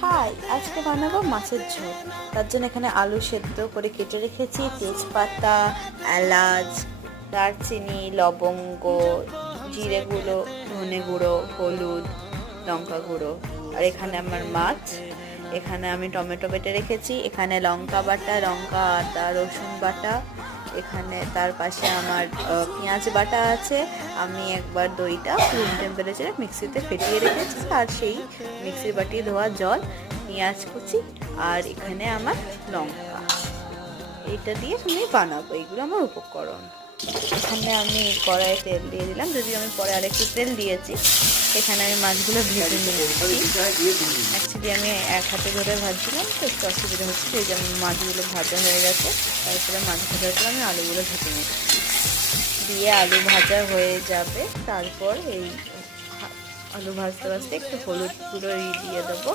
High, আজকে বানাবো মাছের ঝোল। তার জন্য এখানে আলু সেদ্ধ করে কেটে রেখেছি, তেজপাতা, এলাচ, দারচিনি, লবঙ্গ, জিরে গুঁড়ো, ধনে গুঁড়ো, হলুদ, লঙ্কা গুঁড়ো। আর এখানে আমার মাছ। এখানে আমি টমেটো বেটে রেখেছি, এখানে লঙ্কা বাটা, লঙ্কা, আদা, রসুন বাটা। এখানে তার পাশে আমার পেঁয়াজ বাটা আছে। আমি একবার দইটা রুম টেম্পারেচারে মিক্সিতে ফেটিয়ে রেখেছি, আর সেই মিক্সির বাটি ধোয়া জল, পেঁয়াজ কুচি, আর এখানে আমার লঙ্কা। এইটা দিয়ে আমি বানাবো, এইগুলো আমার উপকরণ। এখানে আমি কড়াইয়ে তেল দিয়ে দিলাম, যদিও আমি পরে আরেকটু তেল দিয়েছি। এখানে আমি মাছগুলো ভেজে নিয়েছি। অ্যাকচুয়ালি আমি এক হাতে ধরে ভাজছিলাম, তো একটু অসুবিধা হচ্ছে, এই যে আমি মাছগুলো ভাজা হয়ে গেছে। তারপরে মাছ ভাজার পর আমি আলুগুলো ভেজে নিচ্ছি, দিয়ে আলু ভাজা হয়ে যাবে। তারপর এই আলু ভাজতে ভাজতে একটু হলুদ গুঁড়ো দিয়ে দেবো।